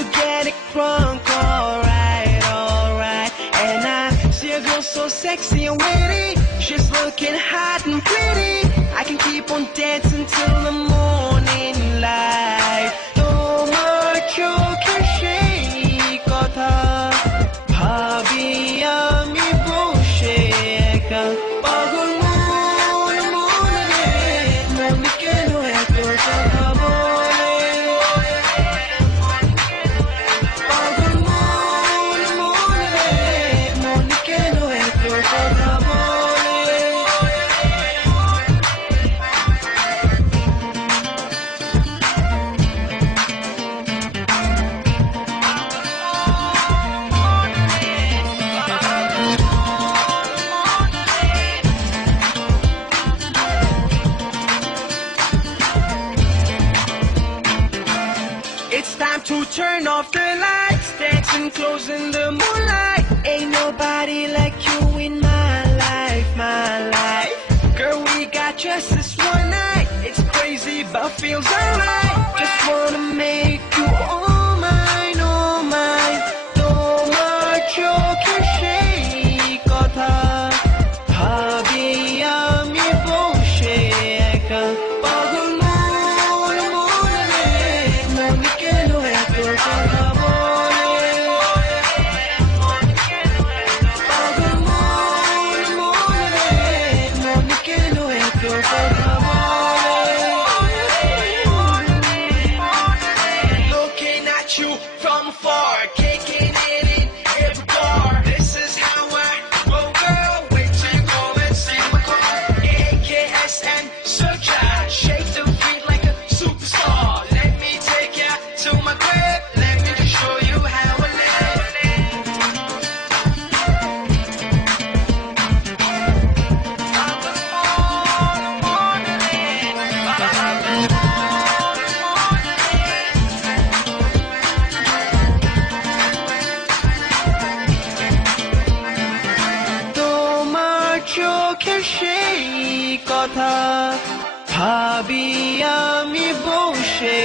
you get it crunk, alright, alright. And I see a girl so sexy and witty, she's looking hot and pretty. I can keep on dancing till the morning light. তোমার চোখে সেই কথা ভাবি আমি বসে একা পাগল মন মনে মন কেন এত কথা বলে পাগল মন মনে মন কেন এত কথা বলে It's time to turn off the lights, dancing close in the moonlight. Ain't nobody like you in my life, my life. Girl, we got just this one night. It's crazy, but feels alright. Just wanna make you all mine, all mine. তোমার চোখে সেই কথা ভাবি আমি বসে একা পাগল মন মনে মন কেন এত কথা বলে পাগল মন মনে মন কেন এত কথা বলে Looking at you from afar, kicking it in every bar. This is how I roll, girl. Wait till you come and see my car. AKSN, search out, shake the beat like a superstar. Let me take you to my crib. Let me just show you how I live. তোমার চোখে সেই কথা ভাবি আমি বসে